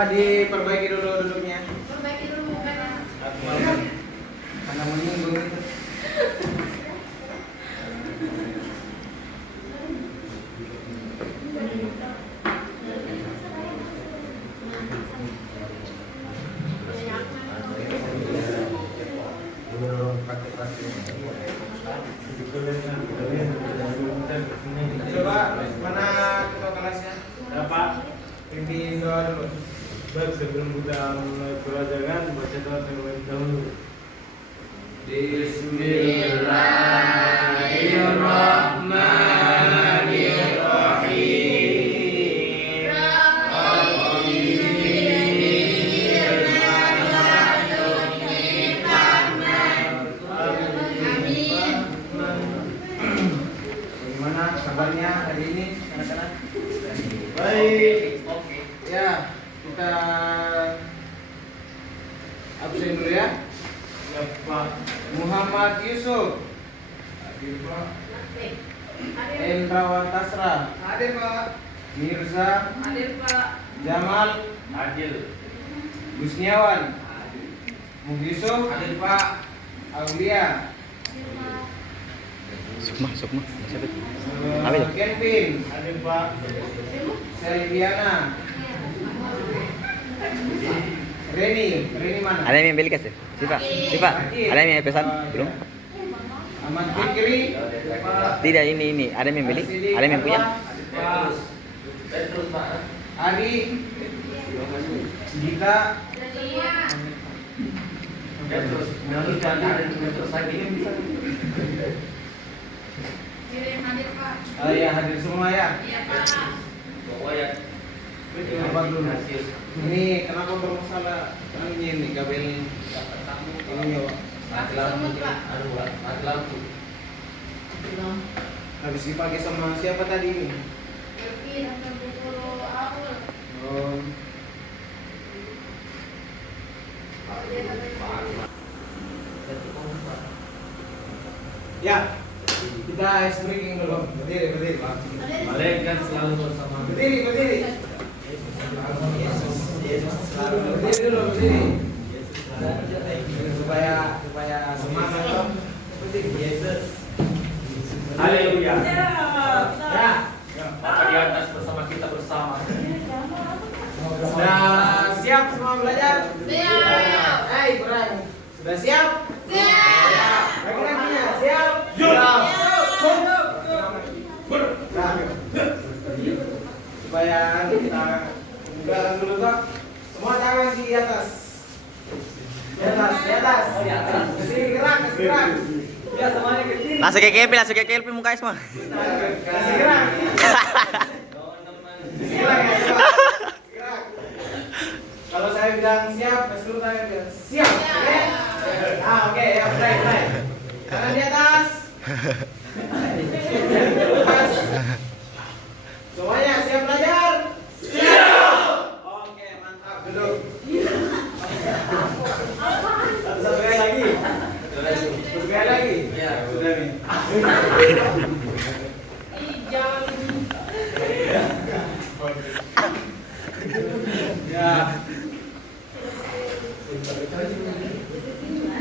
Coba diperbaiki dulu duduknya. Perbaiki dulu mukanya. Karena menyinggung itu. Coba mana ketua kelasnya? Dapat Pimpin doa dulu. baik sebelum kita mulai pelajaran baca doa terlebih dahulu. Bismillahirrahmanirrahim. Bagaimana kabarnya hari ini, anak-anak? Baik. Ya, kita absen dulu ya. Ya Pak. Muhammad Yusuf, Hadir Pak. Endrawan Tasra, Hadir Pak. Mirza, Hadir Pak. Jamal, Hadir. Gusniawan, Yusuf, Hadir Pak. Aulia, Sukma, siapa itu? Kevin, Hadir Pak. Selviana, Reni mana? Ada yang beli kasih? Siapa? Ada yang pesan? Belum? Ahmad Fikri, Tidak, ini. Ada yang beli? Ada yang punya? Petrus Pak. Adi, Gita, Petrus. Petrus lagi yang bisa. Kirim hadir Pak. ya hadir semua ya. Iya Pak. Bawa ya. Apa dulu? Ini kenapa bermasalah? Ini kabel ini ya, Pak. Mati lampu. Aduh, mati lampu. Habis dipakai sama siapa tadi ini? Kevin atau guru Aul. Oh, ya. Kita ice breaking dulu. Berdiri, Pak. Malaikat selalu bersama. Berdiri. Berdiri dulu. Supaya semangat dong. Yesus. Haleluya. Ya. Bapa di atas bersama kita bersama. Sudah siap semua belajar? Siap. Hai, kurang. Sudah siap? Siap. Laki-lakinya siap? Siap. Nah, supaya kita bukakan dulu Pak. Semua tangan di atas. Di atas. Kasih gerak. Ya semuanya kecil. Langsung ke Kelvin muka semua. Kasih gerak. Gerak ya, coba. Gerak. Kalau saya bilang siap, seluruh tangan bilang siap. Oke? Oke, ya, mulai. Tangan di atas. Atas. Semuanya siap belajar? Siap. Oke, mantap. Duduk. Satu kali lagi. Sekali lagi. Ya, Sudah nih. Jangan. Ya.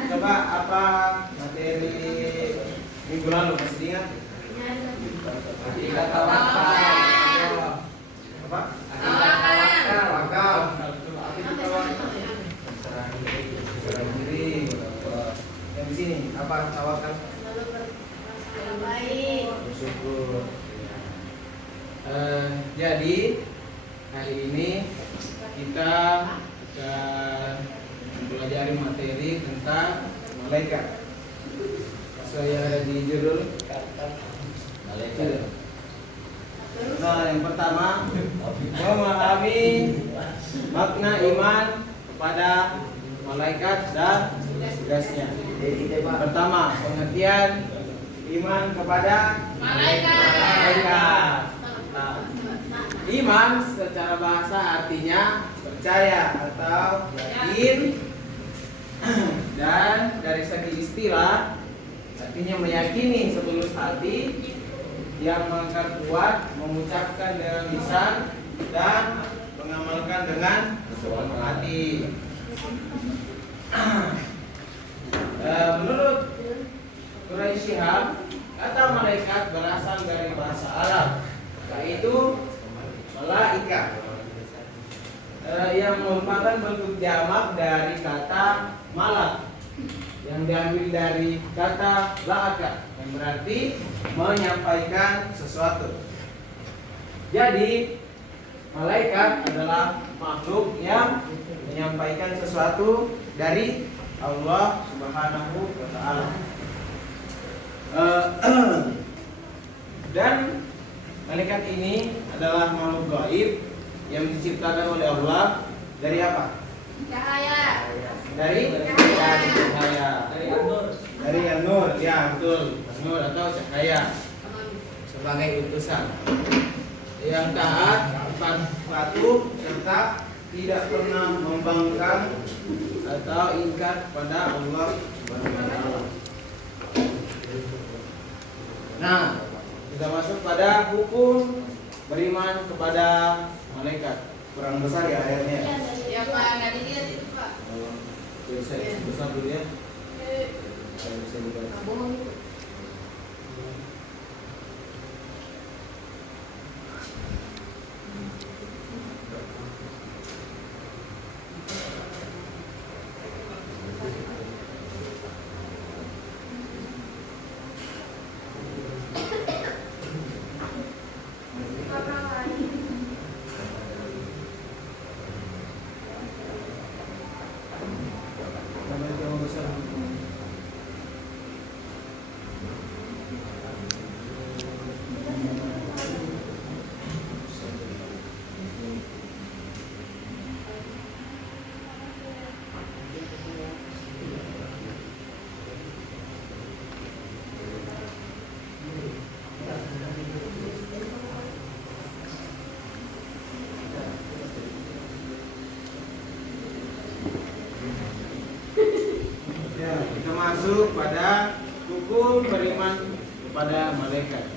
Coba apa materi minggu lalu masih diingat? Kata wakal. Apa? Wakal. Serang diri. Yang di sini apa tawakal? Baik. Bersyukur. Jadi hari ini kita akan mempelajari materi tentang malaikat. Sesuai yang ada di judul malaikat. Nah, yang pertama memahami makna iman kepada malaikat dan tugasnya. Pertama, pengertian iman kepada malaikat. Nah, iman secara bahasa artinya percaya atau yakin, dan dari segi istilah artinya meyakini setulus hati, yang memperkuat mengucapkan dengan lisan, dan mengamalkan dengan hati. Menurut Quraisy Shihab, kata malaikat berasal dari bahasa Arab, yaitu malaikat, yang merupakan bentuk jamak dari kata malak yang diambil dari kata la'aka yang berarti menyampaikan sesuatu. Jadi malaikat adalah makhluk yang menyampaikan sesuatu dari Allah Subhanahu wa taala. Dan malaikat ini adalah makhluk gaib yang diciptakan oleh Allah dari apa? Cahaya. Dari cahaya. Dari an-nur, ya betul. Nur atau cahaya sebagai utusan yang taat, patuh serta tidak pernah membangkang atau ingkar pada Allah Subhanahu wa taala. Nah, kita masuk pada hukum beriman kepada malaikat. Kurang besar ya ayatnya. Ya Pak, nggak dilihat itu Pak. Saya besar dulu ya. Bohong itu. Ya, kita masuk pada hukum beriman kepada malaikat.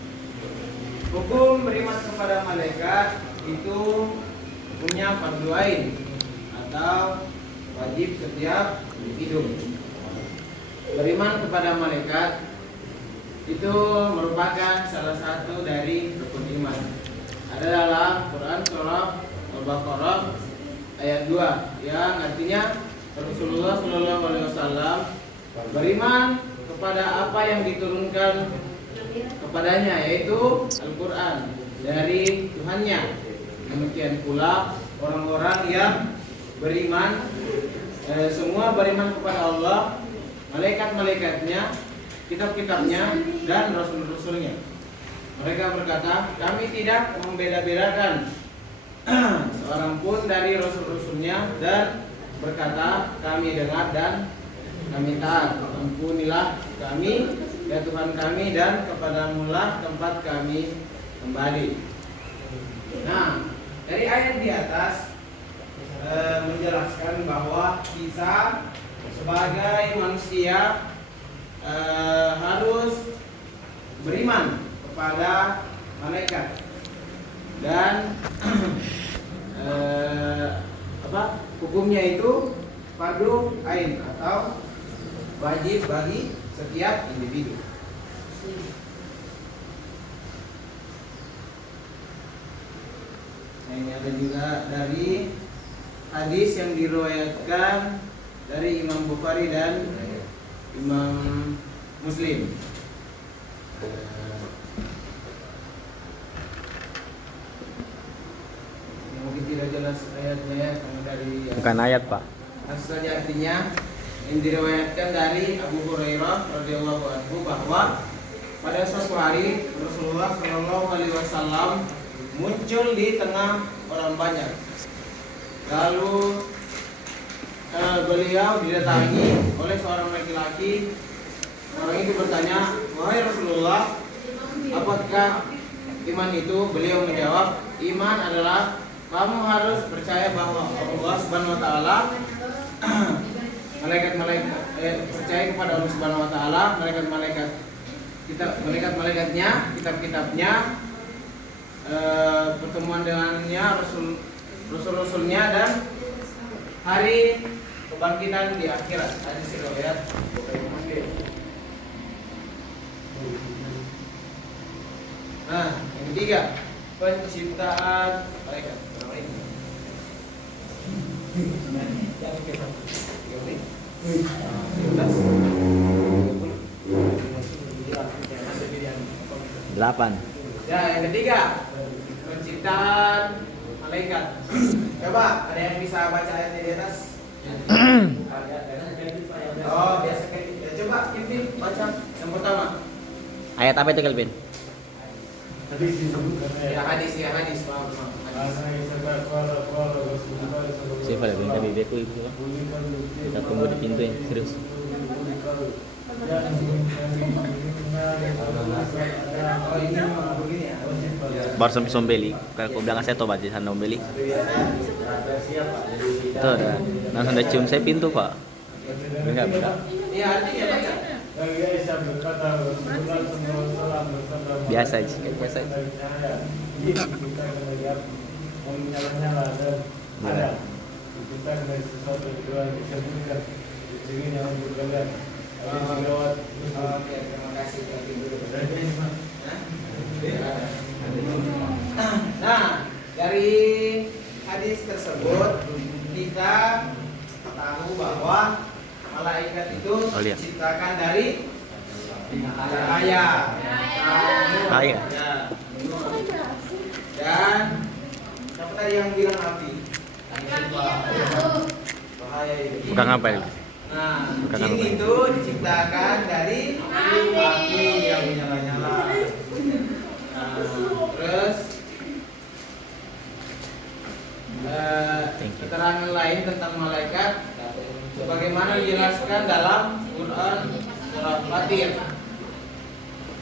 Hukum beriman kepada malaikat itu hukumnya fardu ain atau wajib setiap individu. Beriman kepada malaikat itu merupakan salah satu dari rukun iman. Ada dalam Quran surah Al-Baqarah ayat 2 yang artinya Rasulullah Shallallahu Alaihi Wasallam beriman kepada apa yang diturunkan kepadanya, yaitu Al-Quran dari Tuhannya. Demikian pula orang-orang yang beriman, semua beriman kepada Allah, malaikat-malaikatnya, kitab-kitabnya, dan rasul-rasulnya. Mereka berkata, kami tidak membeda-bedakan seorang pun dari rasul-rasulnya, dan berkata, kami dengar dan kami taat. Ampunilah kami ya Tuhan kami, dan kepadamulah tempat kami kembali. Nah, dari ayat di atas menjelaskan bahwa kita sebagai manusia harus beriman kepada malaikat dan hukumnya itu fardu ain atau wajib bagi setiap individu. Nah, ini ada juga dari hadis yang diriwayatkan dari Imam Bukhari dan Imam Muslim. Mungkin tidak jelas ayatnya karena dari Bukan ayat, Pak. saja artinya yang diriwayatkan dari Abu Hurairah radhiyallahu anhu bahwa pada suatu hari Rasulullah Shallallahu Alaihi Wasallam muncul di tengah orang banyak. Lalu beliau didatangi oleh seorang laki-laki. Orang itu bertanya, wahai Rasulullah, apakah iman itu? Beliau menjawab, iman adalah kamu harus percaya bahwa Allah Subhanahu Wa Taala percaya kepada Allah Subhanahu Wa Taala, malaikat-malaikatnya, kitab-kitabnya, pertemuan dengannya, rasul-rasulnya dan hari kebangkitan di akhirat. Hadis riwayat Bukhari Muslim. Nah, yang ketiga, penciptaan malaikat. Delapan. Ya, yang ketiga, penciptaan malaikat. Coba, ada yang bisa baca ayatnya di atas? Oh, biasa kayak gitu. Ya, coba ini baca yang pertama. Ayat apa itu Kelvin? Tadi disebutkan Ya hadis, paham. Siapa lagi yang kami beku itu? Kita tunggu di pintu yang serius. Oh, ini memang begini ya. Baru sampai Sombeli. Kalau aku bilang saya tobat di sana Sombeli. Itu ada. Langsung ada cium saya pintu Pak. Enggak. Iya, artinya baca. Biasa aja. Biasa aja. Oke, terima kasih. Nah, dari hadis tersebut kita tahu bahwa malaikat itu diciptakan dari cahaya. Cahaya. Ya. Dan siapa tadi yang bilang api? Bahaya itu. Bukan apa ya? Nah, Bukan jin apa. itu diciptakan dari api yang menyala-nyala. Nah, terus keterangan lain tentang malaikat sebagaimana dijelaskan dalam Quran surah Fatir.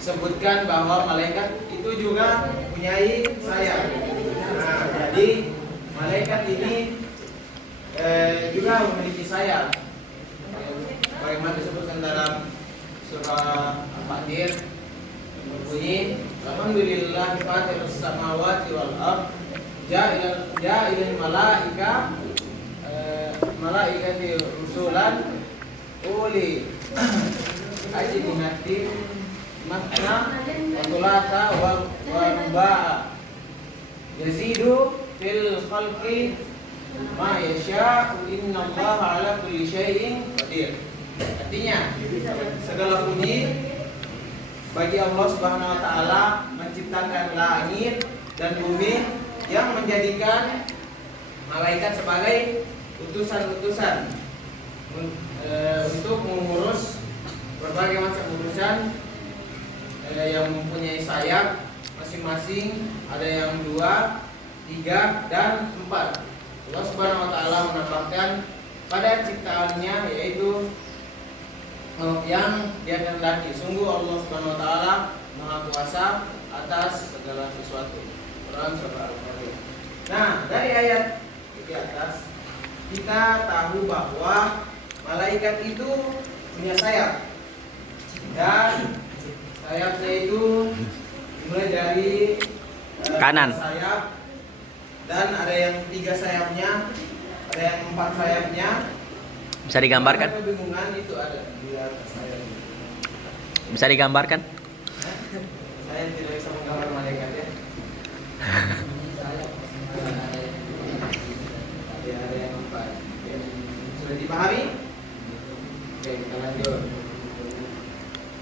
Disebutkan bahwa malaikat itu juga mempunyai sayap. Nah, jadi malaikat ini juga memiliki sayap. Bagaimana disebutkan dalam surah Al-Fatir berbunyi alhamdulillah fatirus samawati wal ard ja'ilal malaikati rusulan uli ajnihatin matna wa thulatha wa ruba'a yazidu fil khalqi ma yasha'u innallaha ala kulli syai'in qadir. Artinya segala puji bagi Allah Subhanahu wa taala menciptakan langit dan bumi yang menjadikan malaikat sebagai utusan-utusan untuk mengurus berbagai macam urusan yang mempunyai sayap masing-masing, ada yang 2, 3 dan 4. Allah Subhanahu wa taala menambahkan pada ciptaannya yaitu yang dia kehendaki. Sungguh Allah Subhanahu wa taala Maha Kuasa atas segala sesuatu. Quran surah Al-Fatihah. Nah, dari ayat di atas kita tahu bahwa malaikat itu punya sayap. Dan sayapnya itu mulai dari kanan. Sayap, dan ada yang 3 sayapnya, ada yang 4 sayapnya. Bisa digambarkan? Kebingungan itu ada di atas sayap. Bisa digambarkan? Saya tidak bisa menggambar malaikat ya. Ada yang 4. Sudah dipahami? Oke, kita lanjut.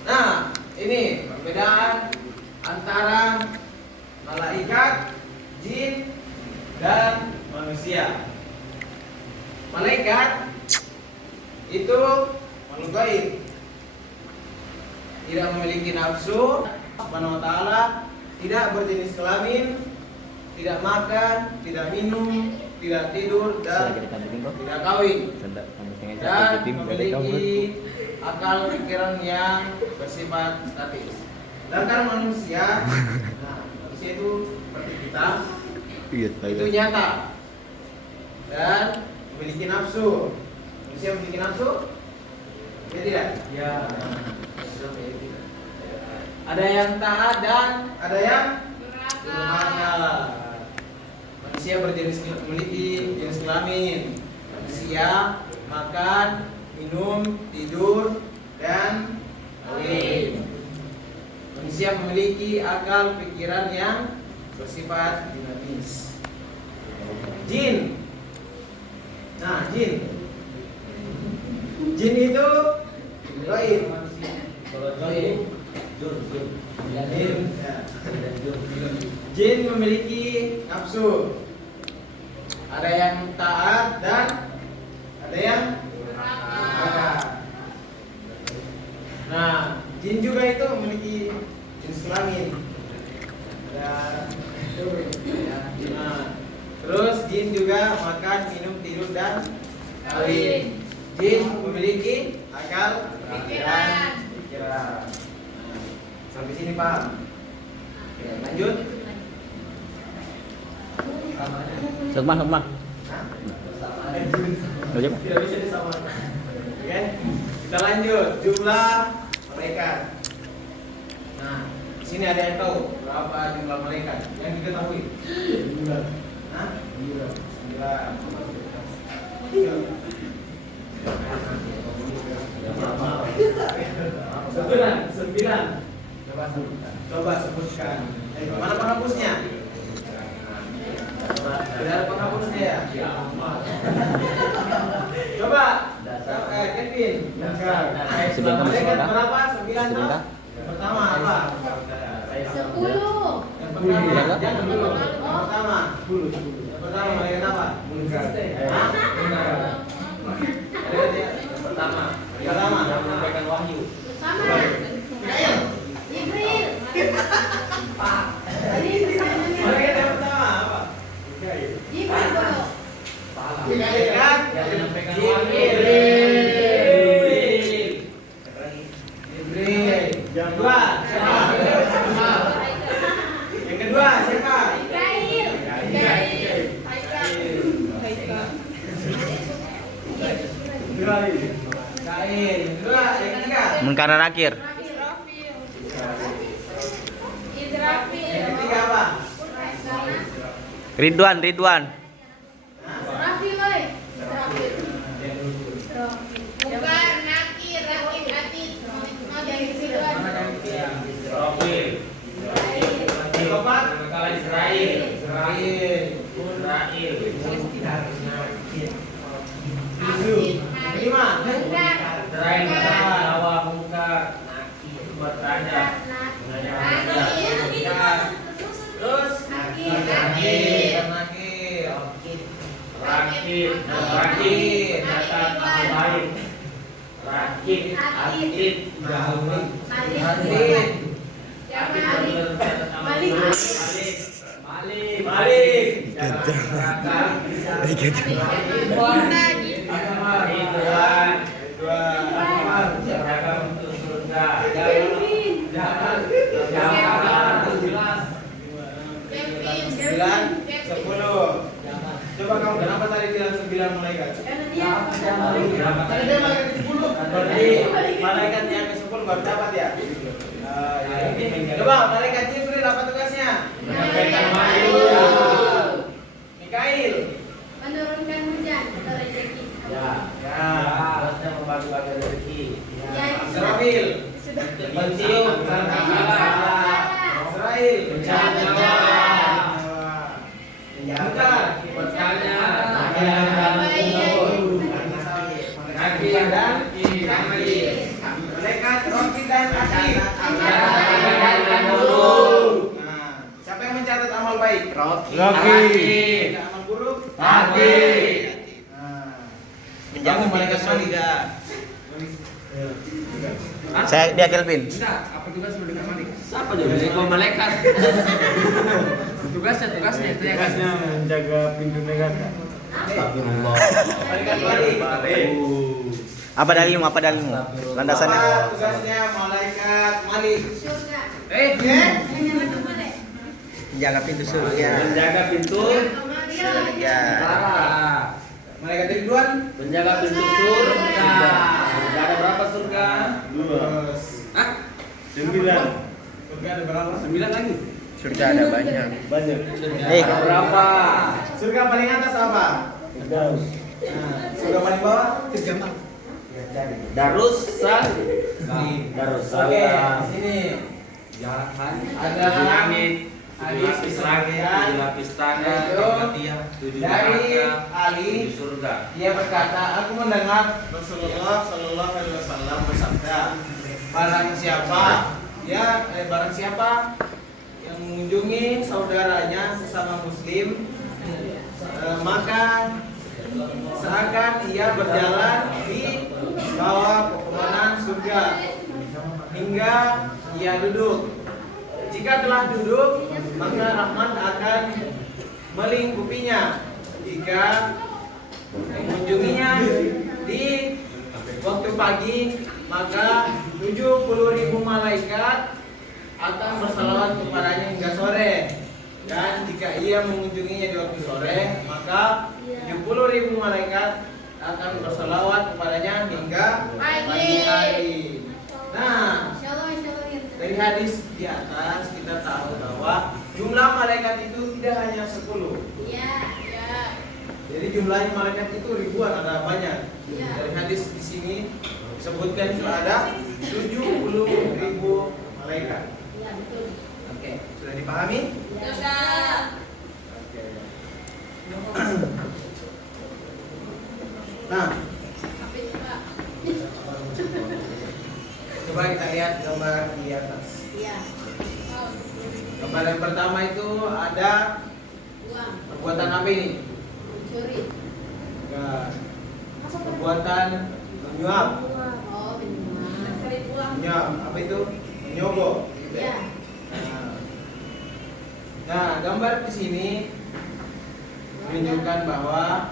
Nah, ini perbedaan antara malaikat, jin, dan manusia. Malaikat itu makhluk gaib, tidak memiliki nafsu, Subhanahu wa taala, tidak berjenis kelamin, tidak makan, tidak minum, tidak tidur, dan tidak kawin, dan memiliki akal pikiran yang bersifat statis. Sedangkan manusia, nah, manusia itu seperti kita, itu nyata dan memiliki nafsu. Manusia memiliki nafsu? Ya tidak? Ya. Ada yang taat dan ada yang durhaka. Manusia memiliki jenis kelamin. Manusia makan, minum, tidur, dan kawin. Manusia memiliki akal pikiran yang bersifat dinamis. Jin. Nah, jin. Jin itu gaib. Jin memiliki nafsu. Ada yang taat dan ada yang durhaka. Nah, jin juga itu memiliki jenis kelamin. Nah, terus jin juga makan, minum, tidur, dan kawin. Jin memiliki akal, pikiran. Sampai sini paham? Oke, lanjut. Sukma. Hah? Lanjut. Tidak bisa disamakan. Oke, kita lanjut. Jumlah malaikat. Nah, di sini ada yang tahu berapa jumlah malaikat yang diketahui? 9. Hah? 9. Coba sebutkan. Mana penghapusnya? Ada penghapusnya ya? Coba. Kevin. Malaikat berapa? 9 toh? Pertama apa? 10. Yang pertama. Jangan dulu. Yang pertama. Yang pertama malaikat apa? Hah? Yang pertama. Yang pertama menyampaikan wahyu. Sama. Jibril. Malaikat yang pertama apa? Jibril dulu. Malaikat Jibril. Yang kedua siapa? Yang kedua siapa? Mikail. Kain. Kedua, yang ketiga. Munkar dan Nakir. Yang ketiga apa? Ridwan. Rafil, oi. Bukan Nakir, Rakib, Atid. Mau dari situ. Yang keempat? Israel. Tujuh. Yang kelima? Jawa muka bertanya. Terus? Nakir. Rakib kata baik. Rakib atid jauh. Malik. Ridwan. Jaga untuk surga. Jangan 9, 10. Coba kamu kenapa tadi bilang 9 malaikat? Karena dia malaikat ke-10. Berarti malaikat yang ke-10 baru dapat ya? Coba malaikat Jibril apa tugasnya? menyampaikan wahyu. Mikail. Menurunkan hujan atau rezeki. Ya. Harusnya membagi-bagi rezeki. Israfil. Mencium Israel. Bencana. Bentar. Bertanya. Nakir dan Nakir. Malaikat Rokib dan Atid. Nah, siapa yang mencatat amal baik? Rocky. Amal buruk? Atid. Menjaga malaikat Malik. Dia Kelvin. Apa tugas malaikat Malik? Siapa jadi malaikat? Tugasnya itu ya kan. Tugasnya menjaga pintu neraka. Astagfirullah. Malaikat Malik. Apa dalilmu? Landasannya. Apa tugasnya malaikat Malik? Surga. Ya? Menjaga pintu surga. Menjaga pintu Surga. Malaikat Ridwan? menjaga pintu surga. Surga ada berapa surga? 2. Terus. 9. Surga ada berapa? 9 lagi. Surga ada banyak. Banyak. Berapa? Surga paling atas apa? Nah, surga paling bawah? Darus Oke, di sini ada lapis langit, lapis tanah, dari Ali. surga. Dia berkata, aku mendengar Rasulullah Shallallahu Alaihi Wasallam bersabda, barang siapa yang mengunjungi saudaranya sesama Muslim, maka seakan ia berjalan di bawah pepohonan surga hingga ia duduk. Jika telah duduk, maka rahmat akan melingkupinya. Jika mengunjunginya di waktu pagi, maka 70.000 malaikat akan bersalawat kepadanya hingga sore. Dan jika ia mengunjunginya di waktu sore, maka 70.000 malaikat akan bersalawat kepadanya hingga pagi hari. Nah, dari hadis di atas kita tahu bahwa jumlah malaikat itu tidak hanya 10. Jadi jumlahnya malaikat itu ribuan, ada banyak. Dari hadis di sini disebutkan itu ada 70.000 malaikat. Oke, sudah dipahami? Oke. Nah, coba kita lihat gambar di atas. Gambar yang pertama itu ada perbuatan apa ini? Ya, perbuatan menyuap. Menyuap, apa itu? Menyogok. Gitu ya. Nah, gambar di sini menunjukkan bahwa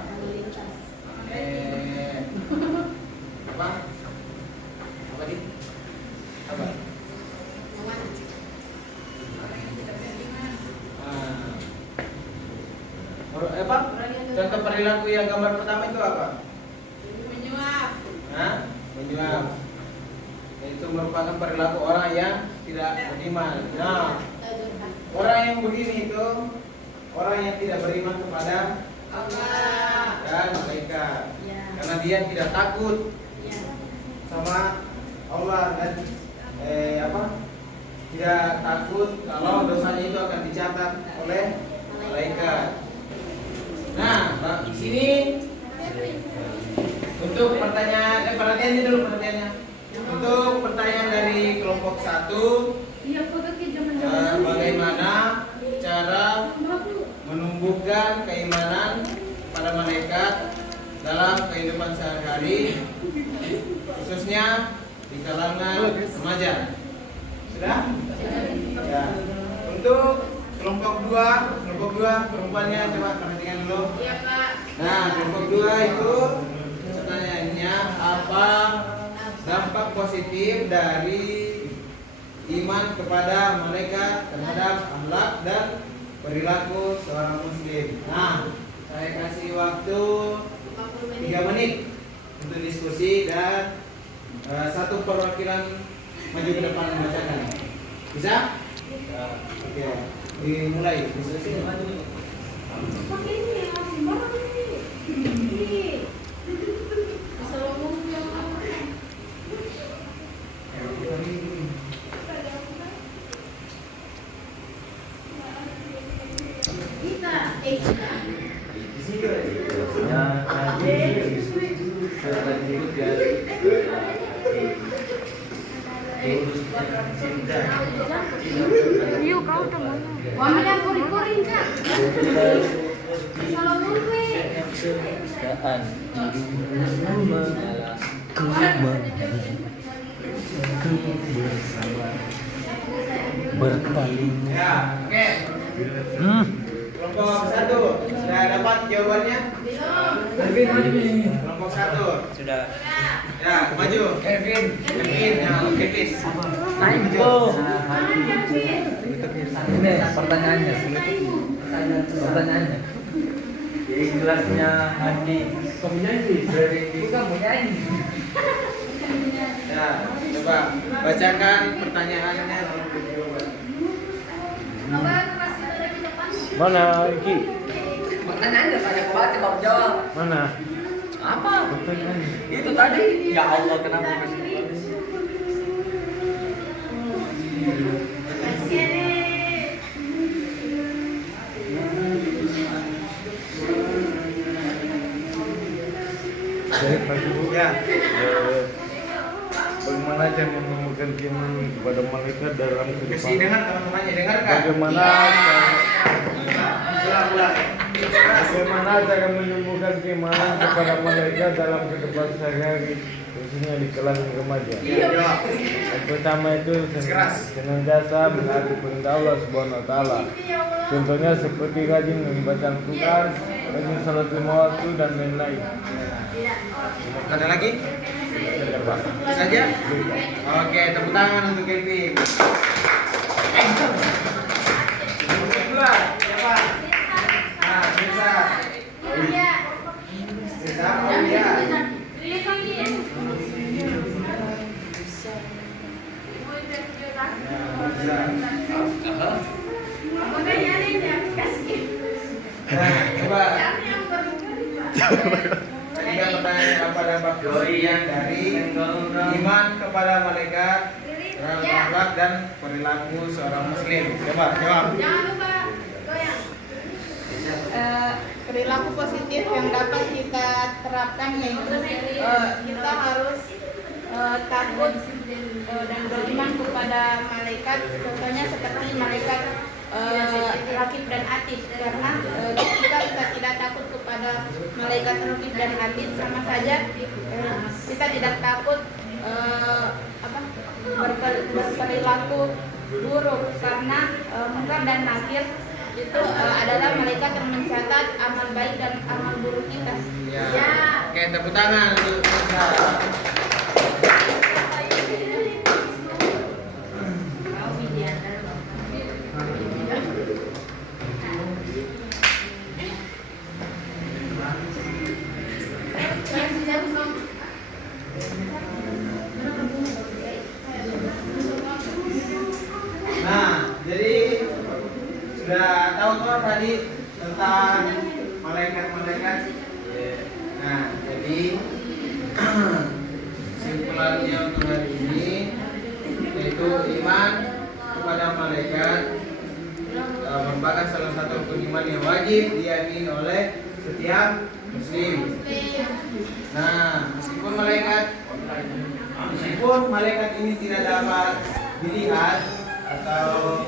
apa di? Apa? Apa? Contoh perilaku yang gambar pertama itu apa? Menyuap. Nah, menyuap. Itu merupakan perilaku orang yang tidak beriman. Nah, orang yang begini itu orang yang tidak beriman kepada Allah dan malaikat. Karena dia tidak takut sama Allah dan tidak takut kalau dosanya itu akan dicatat oleh malaikat. Nah, di sini untuk pertanyaan perhatiannya dulu pertanyaannya. Untuk pertanyaan dari kelompok 1, bagaimana cara menumbuhkan keimanan pada malaikat dalam kehidupan sehari-hari, khususnya di kalangan remaja? Sudah? Ya. Untuk kelompok 2 perempuannya coba perhatikan dulu. Iya, Pak. Nah, kelompok 2 itu pertanyaannya apa dampak positif dari iman kepada malaikat terhadap akhlak dan perilaku seorang muslim. Nah, saya kasih waktu 3 menit untuk diskusi dan satu perwakilan maju ke depan membacakan. Bisa? Oke, dimulai diskusi. Yuk, kau teman. Ya, oke. Kelompok 1 sudah dapat jawabannya? Kelompok 1 Sudah. ya maju. Kevin ya, Kevin. Ini pertanyaannya. Kelasnya Andi. Bukan menyanyi. Ya, coba bacakan pertanyaannya lalu jawaban. Mana Iki? Pertanyaannya tanya ke baca baru jawab. Mana? Apa? Pertanyaannya. Itu tadi. Ya Allah kenapa kasih Baik, Pak Ibu. Ya. Bagaimana saya menemukan iman kepada malaikat dalam Kasih kehidupan? dengar teman-temannya, dengar kan? Bagaimana Ulang. bagaimana cara menemukan keimanan kepada malaikat dalam kehidupan sehari-hari, khususnya di kalangan remaja? Iya, jawab. Yang pertama itu Sekeras. senantiasa menaati perintah Allah Subhanahu wa taala. Contohnya seperti rajin membaca Al-Qur'an, rajin salat lima waktu dan lain-lain. Ada lagi? Saja? Oke, tepuk tangan untuk Kevin. Kedua, siapa? Nah, bisa. Bisa, oh iya. Nah, coba. Tadi kan pertanyaan kepada Pak Dorian dari iman kepada malaikat, akhlak dan perilaku seorang muslim. Coba jawab. Jangan lupa goyang. Perilaku positif yang dapat kita terapkan yaitu kita harus takut dan beriman kepada malaikat. Contohnya seperti malaikat Raqib dan Atid, karena jika kita tidak takut kepada malaikat Raqib dan Atid, sama saja kita tidak takut berperilaku buruk, karena Munkar dan Nakir itu adalah malaikat yang mencatat amal baik dan amal buruk kita. Ya. Oke, tepuk tangan untuk kita. Nah, jadi sudah tahu tuh tadi tentang malaikat-malaikat. Nah, jadi kesimpulannya untuk hari ini yaitu iman kepada malaikat merupakan salah satu rukun iman yang wajib diyakini oleh setiap muslim. Nah, meskipun malaikat ini tidak dapat dilihat atau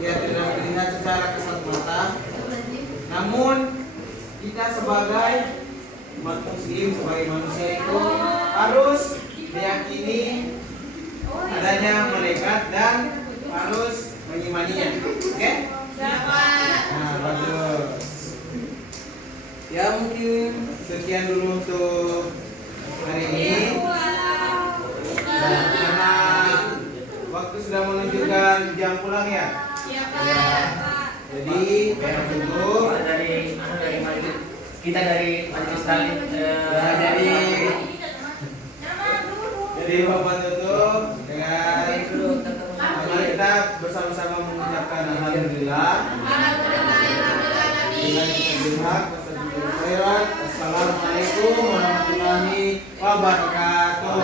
tidak dilihat secara kasat mata, namun kita sebagai umat muslim, sebagai manusia itu harus meyakini adanya malaikat dan harus mengimaninya. Oke? Nah, bagus. Ya, mungkin sekian dulu untuk hari ini. Nah, karena waktu sudah menunjukkan jam pulang ya. Iya, Ya. Jadi tutup. kita dari Majelis Taklim Nah, jadi Bapak tutup dengan mari kita bersama-sama mengucapkan alhamdulillah. Dengan kita khairat. Assalamualaikum warahmatullahi wabarakatuh.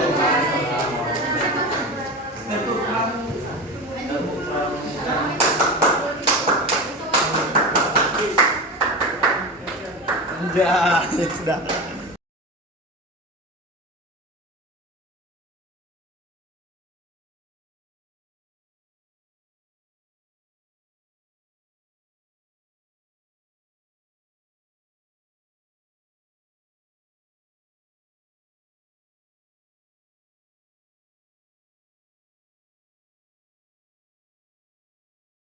Ya, sudah.